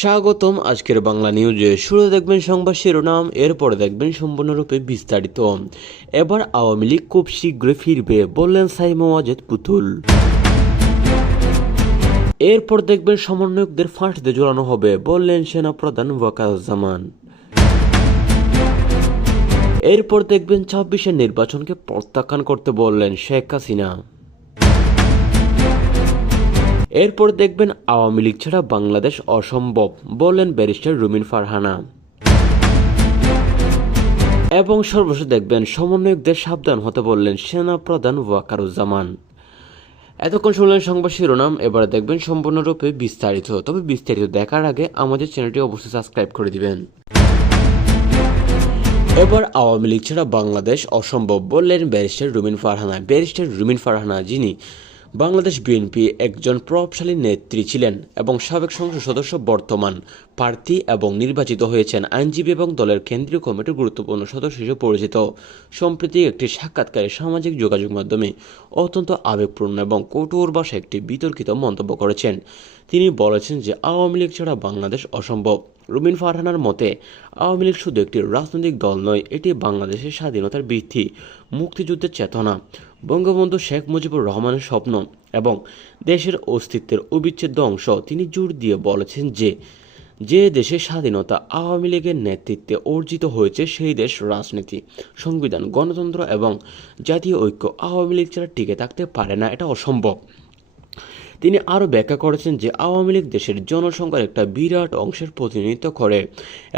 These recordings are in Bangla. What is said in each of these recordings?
স্বাগতম আজকের বাংলা নিউজে। শুরুতে দেখবেন সংবাদ শিরোনাম, এরপরে দেখবেন সম্পূর্ণরূপে বিস্তারিত। এবার আওয়ামী লীগ খুব শীঘ্রই ফিরবে বললেন সাইমা ওয়াজেদ পুতুল। এরপর দেখবেন সমন্বয়কদের ফাঁসিতে ঝোলানো হবে বললেন সেনাপ্রধান ওয়াকারুজ্জামান। এরপর দেখবেন ২৬-এর নির্বাচনকে প্রত্যাখ্যান করতে বললেন শেখ হাসিনা। এরপর দেখবেন আওয়ামী লীগ ছাড়া বাংলাদেশ অসম্ভব বললেন ব্যারিস্টার রুমিন ফারহানা। এবং সর্বশেষ দেখবেন সমন্বয়কদের সাবধান হতে বললেন সেনাপ্রধান ওয়াকারুজ্জামান। এতক্ষণ শুনলেন সংবাদ শিরোনাম, এবারে দেখবেন সম্পূর্ণরূপে বিস্তারিত। তবে বিস্তারিত দেখার আগে আমাদের চ্যানেলটি অবশ্যই সাবস্ক্রাইব করে দিবেন। এবার আওয়ামী লীগ ছাড়া বাংলাদেশ অসম্ভব বললেন ব্যারিস্টার রুমিন ফারহানা। ব্যারিস্টার রুমিন ফারহানা, যিনি বাংলাদেশ বিএনপি একজন প্রভাবশালী নেত্রী ছিলেন এবং সাবেক সংসদ সদস্য, বর্তমান প্রার্থী এবং নির্বাচিত হয়েছেন, আইনজীবী এবং দলের কেন্দ্রীয় কমিটির গুরুত্বপূর্ণ সদস্য হিসেবে পরিচিত। সম্প্রতি একটি সাক্ষাৎকারে সামাজিক যোগাযোগ মাধ্যমে অত্যন্ত আবেগপূর্ণ এবং কঠোর ভাষায় একটি বিতর্কিত মন্তব্য করেছেন। তিনি বলেছেন যে আওয়ামী লীগ ছাড়া বাংলাদেশ অসম্ভব। রুমিন ফারহানার মতে আওয়ামী লীগ শুধু একটি রাজনৈতিক দল নয়, এটি বাংলাদেশের স্বাধীনতার ভিত্তি, মুক্তিযুদ্ধের চেতনা, বঙ্গবন্ধু শেখ মুজিবুর রহমানের স্বপ্ন এবং দেশের অস্তিত্বের অবিচ্ছেদ্য অংশ। তিনি জোর দিয়ে বলেছেন যে দেশের স্বাধীনতা আওয়ামী লীগের নেতৃত্বে অর্জিত হয়েছে, সেই দেশ রাজনীতি, সংবিধান, গণতন্ত্র এবং জাতীয় ঐক্য আওয়ামী লীগ ছাড়া টিকে থাকতে পারে না, এটা অসম্ভব। তিনি আরও ব্যাখ্যা করেছেন যে আওয়ামী লীগ দেশের জনসংখ্যার একটা বিরাট অংশের প্রতিনিধিত্ব করে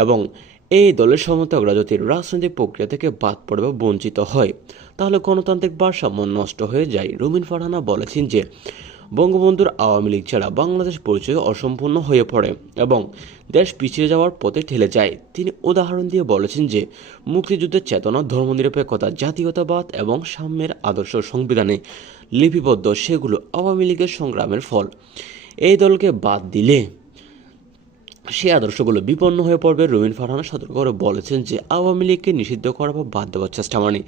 এবং এই দলের সমর্থকরা যদি রাজনৈতিক প্রক্রিয়া থেকে বাদ পড়ে বা বঞ্চিত হয় তাহলে গণতান্ত্রিক ভারসাম্য নষ্ট হয়ে যায়। রুমিন ফারহানা বলেছেন যে বঙ্গবন্ধুর আওয়ামী লীগ ছাড়া বাংলাদেশ পরিচয় অসম্পূর্ণ হয়ে পড়ে এবং দেশ পিছিয়ে যাওয়ার পথে ঠেলে যায়। তিনি উদাহরণ দিয়ে বলেছেন যে মুক্তিযুদ্ধের চেতনা, ধর্মনিরপেক্ষতা, জাতীয়তাবাদ এবং সাম্যের আদর্শ সংবিধানে লিপিবদ্ধ, সেগুলো আওয়ামী লীগের সংগ্রামের ফল। এই দলকে বাদ দিলে সেই আদর্শগুলো বিপন্ন হয়ে পড়বে। রুমিন ফারহানা সতর্ক করে বলেছেন যে আওয়ামী লীগকে নিষিদ্ধ করা বা বাদ দেওয়ার চেষ্টা মানে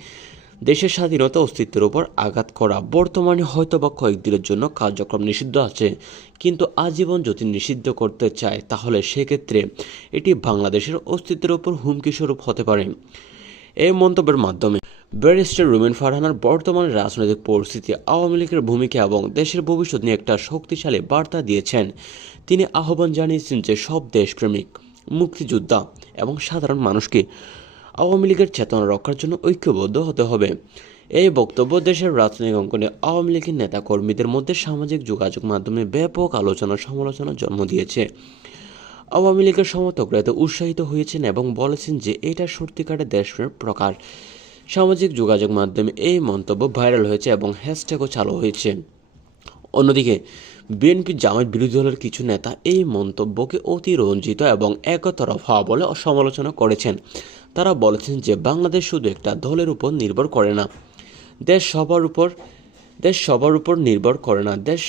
দেশের স্বাধীনতা অস্তিত্বের উপর আঘাত করা। বর্তমানে হয়তো বা কয়েকদিনের জন্য কার্যক্রম নিষিদ্ধ আছে, কিন্তু আজীবন যদি নিষিদ্ধ করতে চায় তাহলে সেক্ষেত্রে এটি বাংলাদেশের অস্তিত্বের উপর হুমকি স্বরূপ হতে পারে। এই মন্তব্যের মাধ্যমে ব্যারিস্টার রুমিন ফারহানার বর্তমান রাজনৈতিক পরিস্থিতি, আওয়ামী লীগের ভূমিকা এবং দেশের ভবিষ্যৎ নিয়ে একটা শক্তিশালী বার্তা দিয়েছেন। তিনি আহ্বান জানিয়েছেন যে সব দেশপ্রেমিক, মুক্তিযোদ্ধা এবং সাধারণ মানুষকে আওয়ামী লীগের চেতনা রক্ষার জন্য ঐক্যবদ্ধ হতে হবে। এই বক্তব্য দেশের রাজনৈতিক অঙ্গনে আওয়ামী লীগের নেতাকর্মীদের মধ্যে সামাজিক যোগাযোগ মাধ্যমে ব্যাপক আলোচনা সমালোচনার জন্ম দিয়েছে। আওয়ামী লীগের সমর্থকরা এতে উৎসাহিত হয়েছেন এবং বলেছেন যে এটা সত্যিকারের দেশপ্রেমের প্রকার। সামাজিক যোগাযোগ মাধ্যমে এই মন্তব্য ভাইরাল হয়েছে এবং হ্যাশট্যাগও চালু হয়েছে। অন্যদিকে বিএনপি জামায়াত বিরোধী দলের কিছু নেতা এই মন্তব্যকে অতিরঞ্জিত এবং একতরফা বলে সমালোচনা করেছেন। তারা বলেছেন যে বাংলাদেশ শুধু একটা দলের উপর নির্ভর করে না, দেশ সবার উপর নির্ভর করে না, দেশ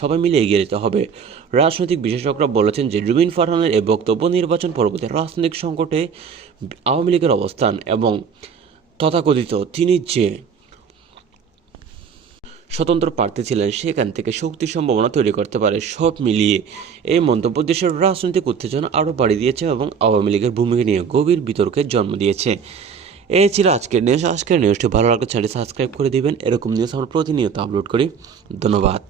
সবাই মিলে এগিয়ে যেতে হবে। রাজনৈতিক বিশেষজ্ঞরা বলেছেন যে রুমিন ফারহানের এই বক্তব্য নির্বাচন পরবর্তী রাজনৈতিক সংকটে আওয়ামী লীগের অবস্থান এবং তথাকথিত তিনি যে স্বতন্ত্র প্রার্থী ছিলেন সেখান থেকে শক্তির সম্ভাবনা তৈরি করতে পারে। সব মিলিয়ে এই মন্তব্য দেশের রাজনৈতিক উত্তেজনা আরও বাড়িয়ে দিয়েছে এবং আওয়ামী লীগের ভূমিকা নিয়ে গভীর বিতর্কের জন্ম দিয়েছে। এই ছিল আজকের নিউজ। আজকের নিউজটি ভালো লাগলে চ্যানেলটি সাবস্ক্রাইব করে দিবেন। এরকম নিউজ আমরা প্রতিনিয়ত আপলোড করি। ধন্যবাদ।